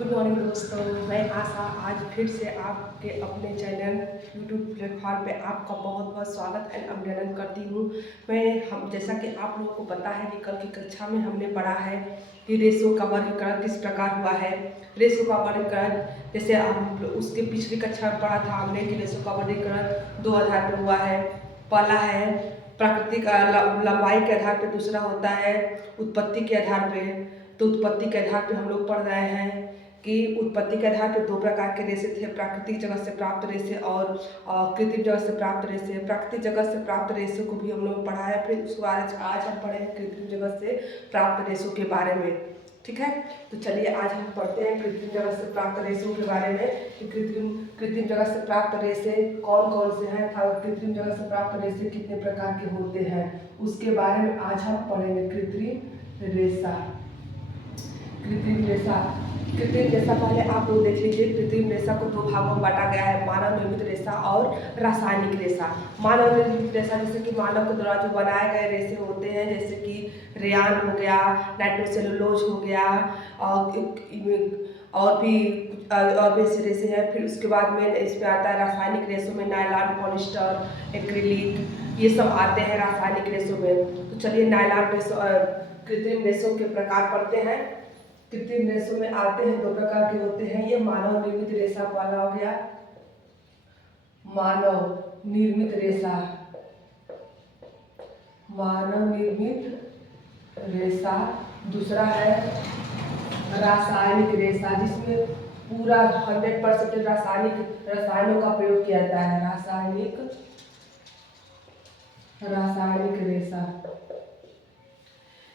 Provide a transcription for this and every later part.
Good morning दोस्तों, मैं आशा आज फिर से आपके अपने चैनल यूट्यूब प्लेटफॉर्म पे आपका बहुत बहुत स्वागत एंड अभिनंदन करती हूँ। हम जैसा कि आप लोगों को पता है कि कल की कक्षा में हमने पढ़ा है कि रेशो का वर्गीकरण किस प्रकार हुआ है। रेशो का वर्गीकरण जैसे आप उसके पिछली कक्षा में पढ़ा था हमने कि रेशो का वर्गीकरण दो आधार पर हुआ है। पहला है प्राकृतिक लंबाई के आधार पर, दूसरा होता है उत्पत्ति के आधार पर। तो उत्पत्ति के आधार पर हम लोग पढ़ रहे हैं कि उत्पत्ति के आधार पर दो प्रकार के रेशे थे, प्राकृतिक जगत से प्राप्त रेशे और कृत्रिम जगत से प्राप्त रेशे। प्राकृतिक जगत से प्राप्त रेशों को भी हम लोग पढ़ा है, फिर उसके बाद आज हम पढ़ेंगे कृत्रिम जगत से प्राप्त रेशों के बारे में। ठीक है, तो चलिए आज हम पढ़ते हैं कृत्रिम जगत से प्राप्त रेशों के बारे में कि कृत्रिम जगत से प्राप्त रेशे कौन कौन से हैं, कृत्रिम जगत से प्राप्त रेशे कितने प्रकार के होते हैं, उसके बारे में आज हम पढ़ेंगे। कृत्रिम रेशा पहले आप लोग देख लीजिए। कृत्रिम रेशा को दो भागों में बांटा गया है, मानव निर्मित रेशा और रासायनिक रेशा। मानव निर्मित रेशा जैसे कि मानव के द्वारा जो बनाए गए रेशे होते हैं, जैसे कि रेयान हो गया, नाइट्रोसेलुलोज हो गया और भी ऐसे रेशे हैं। फिर उसके बाद में इसमें आता है रासायनिक रेशों में नायलॉन, पॉलिस्टर, एक्रिलिक, ये सब आते हैं रासायनिक रेशों में। तो चलिए नायलॉन रेशो कृत्रिम रेशों के प्रकार पढ़ते हैं। कृत्रिम रेशों में आते हैं दो प्रकार के होते हैं। ये मानव निर्मित रेशा वाला हो गया, मानव निर्मित रेशा, मानव निर्मित रेशा। दूसरा है रासायनिक रेशा, जिसमें पूरा 100% रसायनों का प्रयोग किया जाता है। रासायनिक रेशा।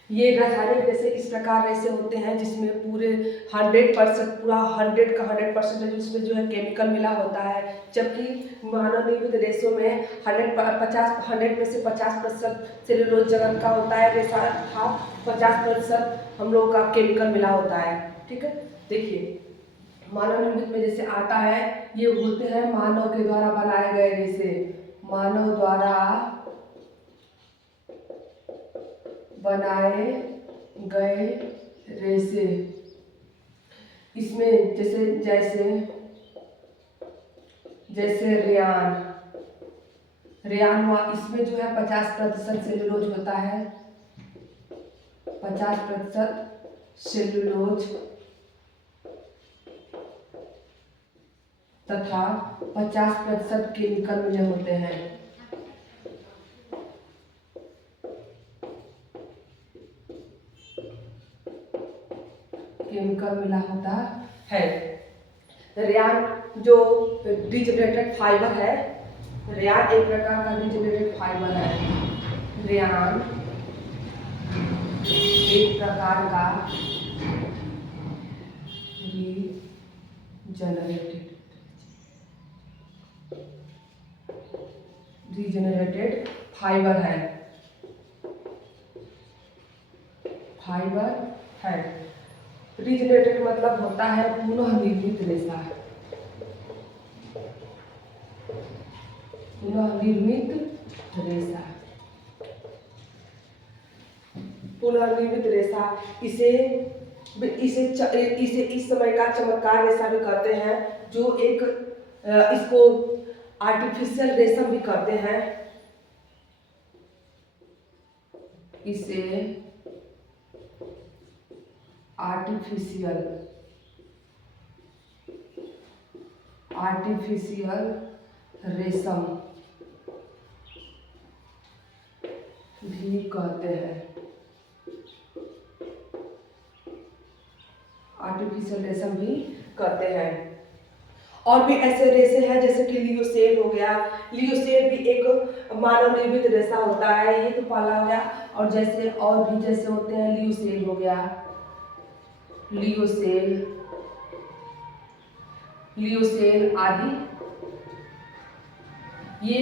ये रासायनिक रेशे इस प्रकार रेशे होते हैं जिसमें पूरे 100% पूरा 100% इसमें जो है केमिकल मिला होता है, जबकि मानव निर्मित रेशों में 100 में से 50% सेलुलोज जगत का होता है रेशा था, 50% हम लोग का केमिकल मिला होता है। ठीक है, देखिए मानव निर्मित में जैसे आता है, ये होते हैं मानव के द्वारा बनाए गए रेशे, मानव द्वारा बनाए गए रेशे। इसमें जैसे रेयान हुआ, इसमें जो है 50% सेलुलोज होता है, 50% सेलुलोज तथा 50% केमिकल मिले होते हैं। केमिकल मिला होता है। रेयान जो डिजेनरेटेड फाइबर है, रेयान एक प्रकार का डिजेनरेटेड फाइबर है। रेयान एक प्रकार का डिजेनरेटेड फाइबर है। रिजेनरेटेड मतलब होता है पुनः निर्मित रेशा, पुनः निर्मित रेशा। इसे इस समय का चमत्कार रेशा भी कहते हैं, जो एक इसको आर्टिफिशियल रेशम भी कहते हैं। इसे आर्टिफिशियल रेशम भी कहते हैं। आर्टिफिशियल रेशम भी कहते हैं। और भी ऐसे रेशे हैं जैसे कि लियोसेल हो गया। लियोसेल भी एक मानव निर्मित रेशा होता है, ये तो पाला हो गया। और भी जैसे होते हैं, लियोसेल हो गया, लियोसेल आदि। ये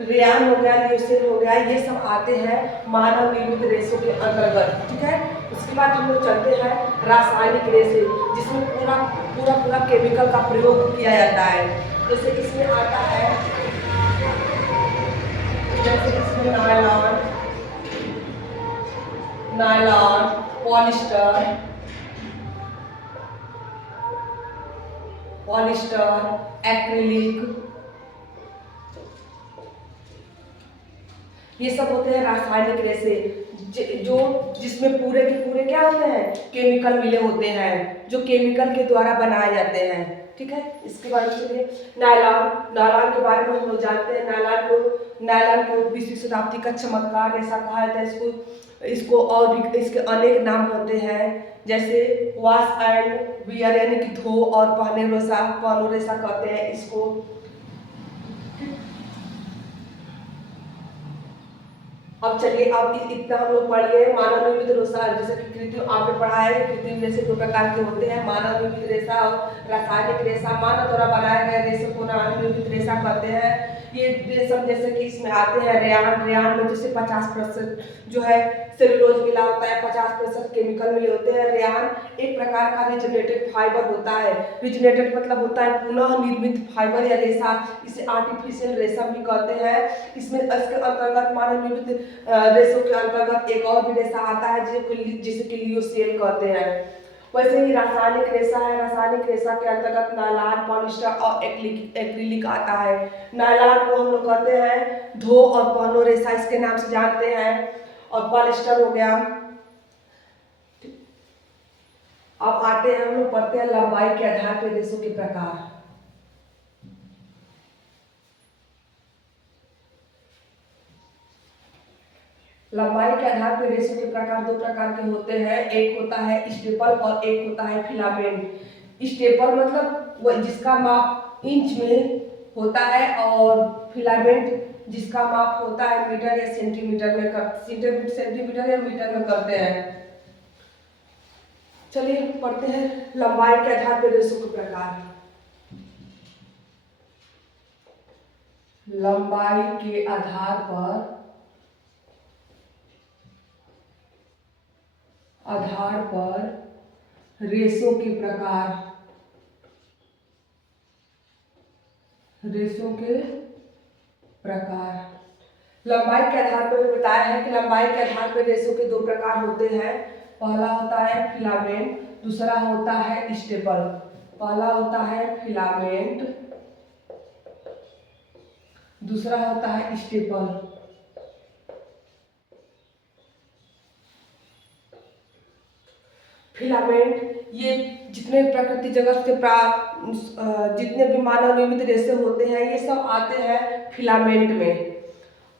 रेयान हो गया, लियोसेल हो गया, ये सब आते हैं मानव निर्मित रेशों के अंतर्गत। ठीक है, उसके बाद हम लोग चलते हैं रासायनिक रेशे, जिसमें पूरा केमिकल का प्रयोग किया जाता है। जैसे इसमें आता है, जैसे इसमें नायलॉन, पॉलिस्टर, पॉलिस्टर, एक्रिलिक, ये सब होते हैं रासायनिक रेसे, जो जिसमें पूरे के पूरे क्या होते हैं, केमिकल मिले होते हैं, जो केमिकल के द्वारा बनाए जाते हैं। ठीक है, इसके बारे में चलिए। नायलॉन, नायलॉन के बारे में हम लोग जानते हैं। नायलॉन को 20वीं शताब्दी का चमत्कार रेशा कहा जाता है। इसको और भी इसके अनेक नाम होते हैं, जैसे वॉश एंड वियर यानी कि धो और पहनो रेशा कहते हैं इसको। अब चलिए, अब इतना हम लोग पढ़ लिए मानव निर्मित रेशा, जैसे कि कृत्रिम आपने पढ़ा है। कृत्रिम रेशे दो प्रकार के होते हैं, मानव निर्मित रेशा और रासायनिक रेशा। मानव द्वारा बनाए गए रेशे को मानव निर्मित रेशा कहते हैं। ये रेशम जैसे कि इसमें आते हैं रेयान में जैसे 50% जो है सेलुलोज मिला होता है, 50% केमिकल मिले होते हैं। रेयान एक प्रकार का रिजनेटेड फाइबर होता है। रिजनेटेड मतलब होता है पुनः निर्मित फाइबर या रेशा। इसे आर्टिफिशियल रेशम भी कहते हैं। इसमें इसके अंतर्गत मानव निर्मित रेशों के अंतर्गत एक और भी रेशा आता है जिसे कि लियोसेल कहते हैं। वैसे ही रासायनिक रेशा है। रासायनिक रेशा के अंतर्गत नायलॉन, पॉलिस्टर और एक्रिलिक आता है। नायलॉन को हम लोग कहते हैं धो और पहनो रेशा, इसके नाम से जानते हैं। और पॉलिस्टर हो गया। अब आते हैं, हम लोग पढ़ते हैं लंबाई के आधार पर रेशों के प्रकार। लंबाई के आधार पर रेशों के प्रकार दो प्रकार के होते हैं। एक होता है स्टेपल और एक होता है फिलामेंट। स्टेपल मतलब वो जिसका माप इंच में होता है, और फिलामेंट जिसका माप होता है मीटर या सेंटीमीटर में सेंटीमीटर या मीटर में करते हैं। चलिए पढ़ते हैं लंबाई के आधार पर रेशों के प्रकार। लंबाई के आधार पर रेशों के प्रकार। लंबाई के आधार पर बताया है कि लंबाई के आधार पर रेशों के दो प्रकार होते हैं। पहला होता है फिलामेंट, दूसरा होता है स्टेपल। पहला होता है फिलामेंट, दूसरा होता है स्टेपल। फिलामेंट ये जितने प्रकृति जगत के जितने भी मानव निर्मित रेशे होते हैं, ये सब आते हैं फिलामेंट में।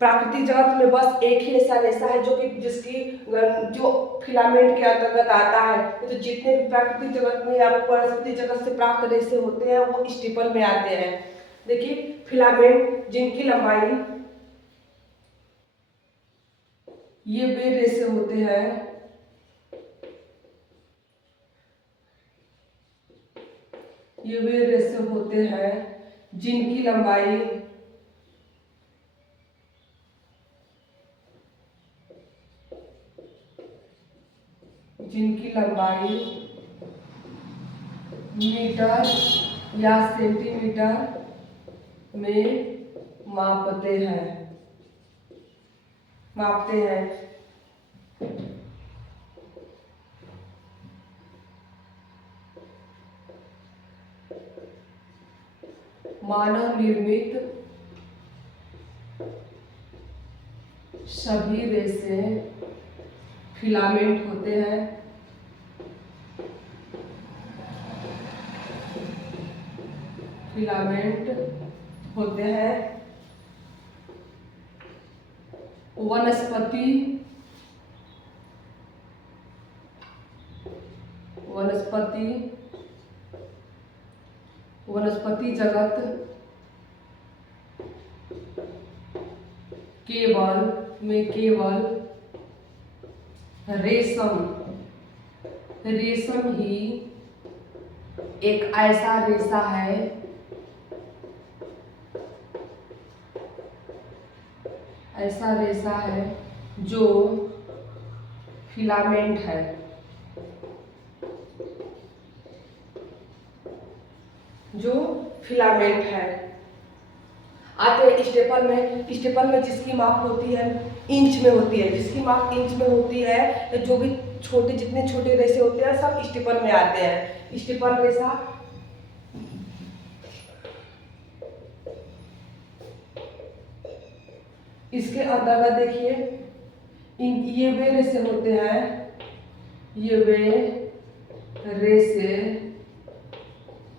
प्राकृतिक जगत में बस एक ही ऐसा रेशा है जो फिलामेंट के अंतर्गत आता है। तो जितने भी प्राकृतिक जगत में या वनस्पति जगत से प्राप्त रेशे होते हैं वो स्टेपल में आते हैं। देखिए फिलामेंट जिनकी लंबाई, ये वे रेशे होते हैं जिनकी लंबाई मीटर या सेंटीमीटर में मापते हैं। मानव निर्मित सभी रेशे फिलामेंट होते हैं। वनस्पति जगत केवल रेशम ही एक ऐसा रेशा है जो फिलामेंट है। आते हैं स्टेपल में जिसकी माप होती है इंच में होती है, जो भी जितने छोटे रेशे होते हैं सब स्टेपल में आते हैं। स्टेपल रेशा इसके अंतर्गत देखिए ये वे रेसे होते हैं, ये वे रेसे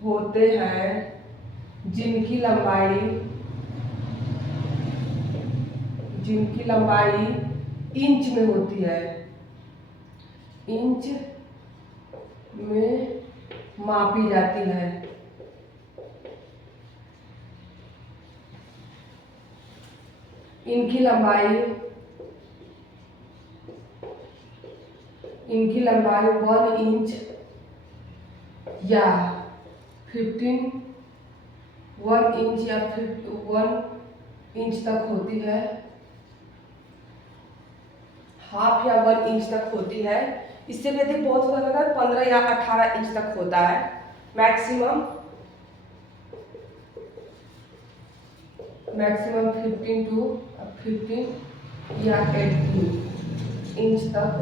होते हैं जिनकी लंबाई इंच में होती है, इंच में मापी जाती है। इनकी लंबाई 1 इंच या 1 इंच या 1 इंच तक होती है, हाफ या 1 इंच तक होती है। इससे भी अधिक बहुत होता है 15 या 18 इंच तक होता है मैक्सिमम 15 या 18 इंच तक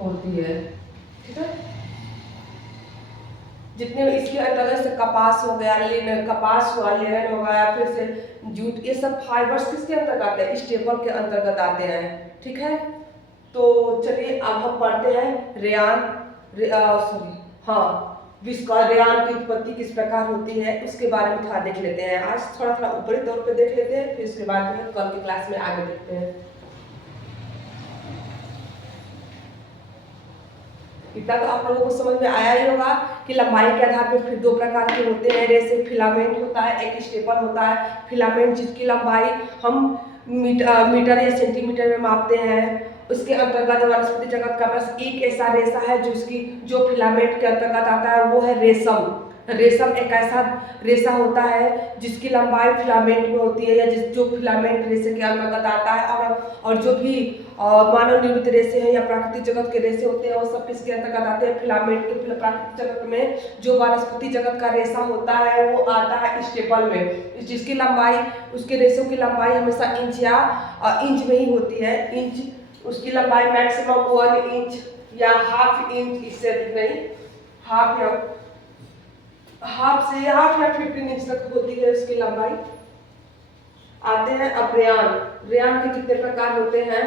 होती है। ठीक है, जितने इसके अंतर्गत से कपास हो गया, कपास हुआ, लिनन हो गया, फिर से जूट, ये सब फाइबर्स किसके अंतर्गत आते हैं? स्टेपल के अंतर्गत आते हैं। ठीक है, तो चलिए अब हम पढ़ते हैं रेयान रेयान की उत्पत्ति किस प्रकार होती है उसके बारे में थोड़ा देख लेते हैं। आज थोड़ा ऊपरी तौर पे देख लेते हैं, फिर उसके बाद में कल की क्लास में आगे देखते हैं। इतना तो आप लोगों को समझ में आया ही होगा कि लंबाई के आधार पर फिर 2 प्रकार के होते हैं रेसे। फिलामेंट होता है, एक स्टेपल होता है। फिलामेंट जिसकी लंबाई हम मीटर या सेंटीमीटर में मापते हैं, उसके अंतर्गत वनस्पति जगत का बस एक ऐसा रेशा है जो फिलामेंट के अंतर्गत आता है, वो है रेशम। रेशम एक ऐसा रेशा होता है जिसकी लंबाई फिलामेंट में होती है, या जो फिलामेंट रेशे के अंतर्गत आता है। और जो भी मानव निर्मित रेशे हैं या प्राकृतिक जगत के रेशे होते हैं, वो सब किसके अंतर्गत आते हैं? फिलामेंट के। प्राकृतिक जगत में जो वनस्पति जगत का रेशा होता है वो आता है स्टेपल में, जिसकी लंबाई, उसके रेशों की लंबाई हमेशा इंच या इंच में ही होती है। इंच, उसकी लंबाई मैक्सिमम 1 इंच या हाफ इंच, इससे अधिक नहीं। हाफ या 15 इंच तक होती है उसकी लंबाई। आते हैं अब रेयान। रेयान के कितने प्रकार होते हैं?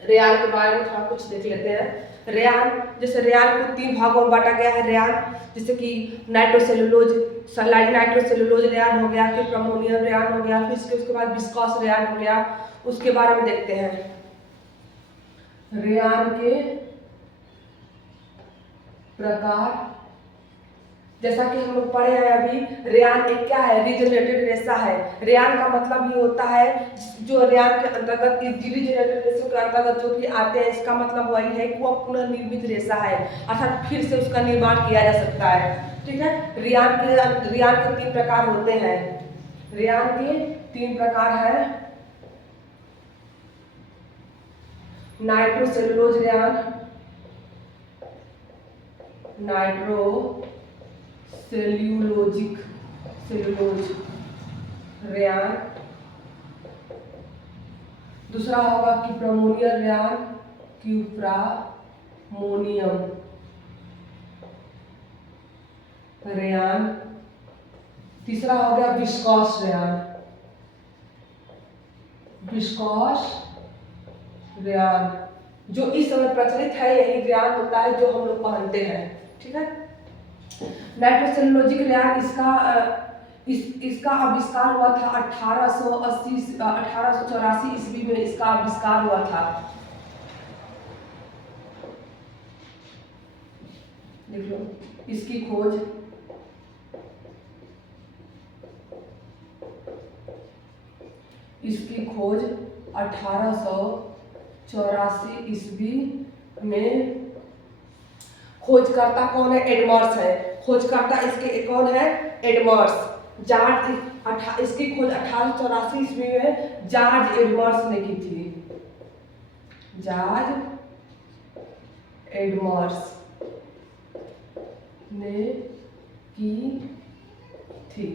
रेयान के बारे में थोड़ा कुछ देख लेते हैं। रेयान, जैसे रेयान को 3 भागों में बांटा गया है। रेयान जैसे कि नाइट्रोसेलुलोज रेयान हो गया, फिर अमोनियम रेयान हो गया, फिर उसके बाद विस्कॉस रेयान हो गया। उसके बारे में देखते हैं। रेयान के प्रकार, जैसा कि हम लोग पढ़े हैं अभी, रेयान एक क्या है? रीजनरेटेड रेशा है। रेयान का मतलब ये होता है जो रेयान के अंतर्गत रीजनरेटेड रेशों के अंतर्गत जो भी आते हैं, इसका मतलब वही है कि वो पुनः निर्मित रेशा है, अर्थात फिर से उसका निर्माण किया जा सकता है। ठीक है, रेयान के 3 प्रकार होते हैं। रेयान के 3 प्रकार है। Nitrocellulose rayon, cellulose rayon. दूसरा होगा क्यूप्रामोनियम रेयान, क्यूप्रामोनियम रेयान। तीसरा हो गया विस्कॉस रेयान, जो इस समय प्रचलित है, यही रेयान होता है जो हम लोग पहनते हैं। ठीक है, नाइट्रोसेलुलोजिक रेयान, इसका आविष्कार हुआ था 1884 ईस्वी में इसका आविष्कार हुआ था। देख लो, इसकी खोज इसकी खोज 1884 ईस्वी में। खोजकर्ता कौन है? एडमर्स है। खोजकर्ता इसके कौन है? एडमर्स। इसकी खोज 1884 ईस्वी में जॉर्ज एडमर्स ने की थी। जॉर्ज एडमर्स ने की थी।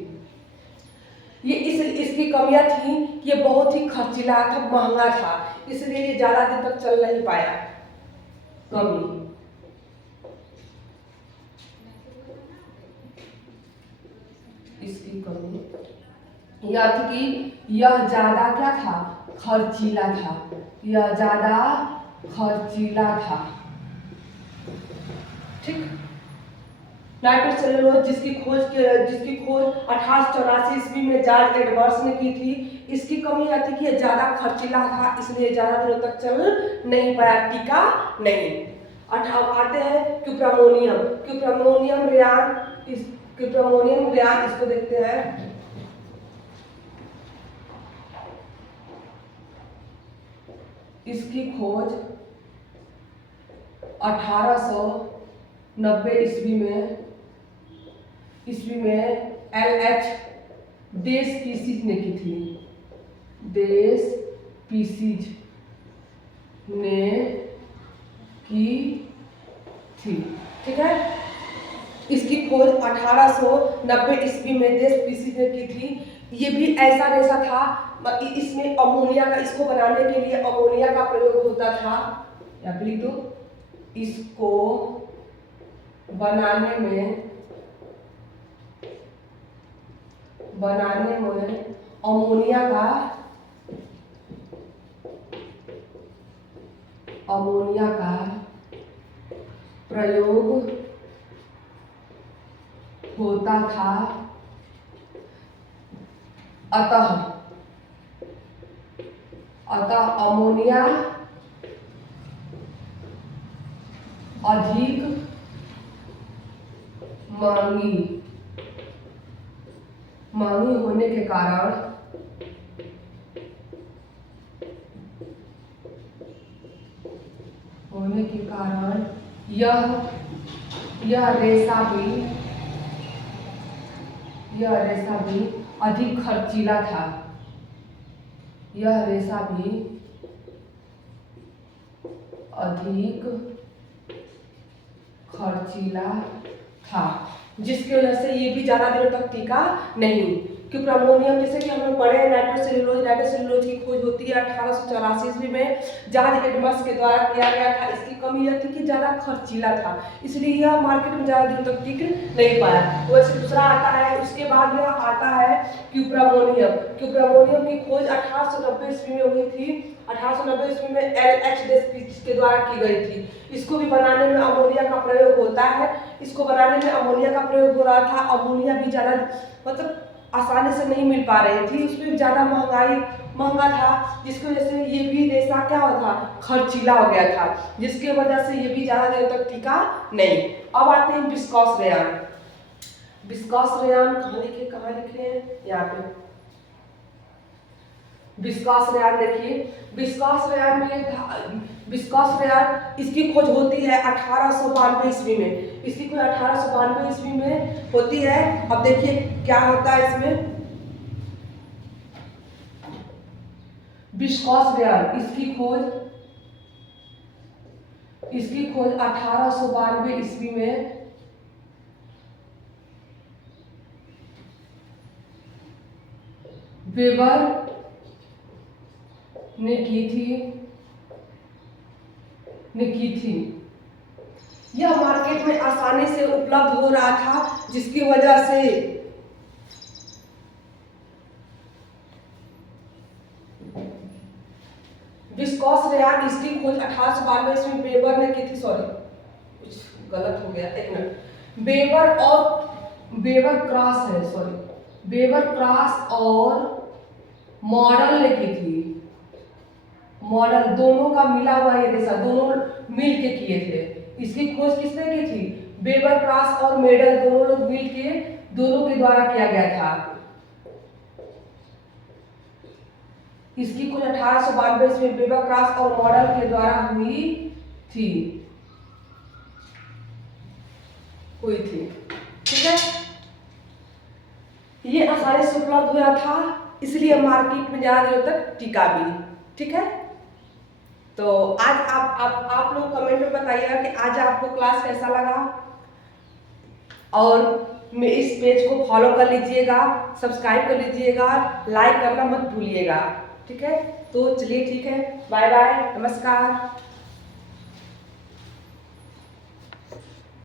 ये इसकी कमियां थी, ये बहुत ही खर्चीला था, महंगा था, इसलिए ये ज्यादा दिन तक चल नहीं पाया। कमी, इसकी कमी यह थी कि यह ज्यादा क्या था, खर्चीला था, यह ज्यादा खर्चीला था। ठीक। नाइट्रोसेलुलोज जिसकी खोज 1884 ईस्वी में जॉर्ज एडवर्ड्स ने की थी। इसकी कमी यह थी कि यह ज्यादा खर्चीला था, इसलिए ज्यादा दिनों तक चल नहीं पाया, टिका नहीं। अब आते हैं क्यूप्रामोनियम। क्यूप्रामोनियम रेयान इसको देखते हैं। इसकी खोज 1890 ईस्वी में LH डेसपीसीज ने की थी। डेसपीसीज ने की थी। ठीक है। इसकी खोज 1890 ईस्वी में डेसपीसीज ने की थी। ये भी ऐसा रेशा था, इसमें अमोनिया का, इसको बनाने के लिए अमोनिया का प्रयोग होता था। या फिर लिख दो, इसको बनाने में अमोनिया का प्रयोग होता था। अतः अमोनिया अधिक महंगी होने के कारण यह रेशा भी अधिक खर्चीला था। यह रेशा भी अधिक खर्चीला था, जिसकी वजह से ये भी ज्यादा दिनों तक टिका नहीं। क्यूप्रामोनियम जैसे कि हम लोग पढ़े हैं, नाइट्रोसेलुलोज की खोज होती है 1884 ईस्वी में जॉर्ज एडवर्ड्स के द्वारा किया गया था। इसकी कमी यह थी कि ज्यादा खर्चीला था, इसलिए यह मार्केट में ज्यादा दिनों तक टिक नहीं पाया। वैसे दूसरा आता है, उसके बाद यह आता है क्यूप्रामोनियम की खोज 1890 ईस्वी में हुई थी। 1890 ईस्वी में LH डेसपीसीज के द्वारा की गई थी। इसको भी बनाने में अमोनिया का प्रयोग होता है। इसको बनाने में अमोनिया का प्रयोग हो रहा था। अमोनिया भी ज्यादा मतलब आसानी से नहीं मिल पा रही थी, उसमें ज्यादा महंगा था, जिसकी वजह से ये भी रेशा क्या था, खर्चीला हो गया था, जिसकी वजह से ये भी ज्यादा देर तक टिका नहीं। अब आते हैं विस्कॉस रेयान। विस्कॉस रेयान कहाँ लिखे हैं, यहाँ पे विस्कॉस रेयान देखिए। विस्कॉस रेयान इसकी खोज होती है 1892 ईस्वी में। इसकी खोज 1892 ईस्वी में होती है। अब देखिए क्या होता है इसमें। विस्कॉस रेयान इसकी खोज 1892 ईस्वी में वेबर ने की थी। यह मार्केट में आसानी से उपलब्ध हो रहा था, जिसकी वजह से विस्कॉस रेयान इसकी खोज 1892 ईस्वी में वेबर ने की थी। सॉरी कुछ गलत हो गया, एक मिनट। वेबर क्रॉस और मॉडल ने की थी। मॉडल दोनों का मिला हुआ ये रेशा, दोनों मिल के किए थे। इसकी खोज किसने की थी, वेबर क्रॉस और मेडल, दोनों लोग मिल के दोनों के द्वारा किया गया था। इसकी खोज 1892 में वेबर क्रॉस और मॉडल के द्वारा हुई थी। ठीक है। ये आसानी से उपलब्ध हुआ था, इसलिए मार्केट में ज्यादा दिनों तक टिका भी। ठीक है। तो आज आप लोग कमेंट में बताइएगा कि आज आपको क्लास कैसा लगा, और इस पेज को फॉलो कर लीजिएगा, सब्सक्राइब कर लीजिएगा, लाइक करना मत भूलिएगा। ठीक है। तो चलिए ठीक है, बाय बाय, नमस्कार।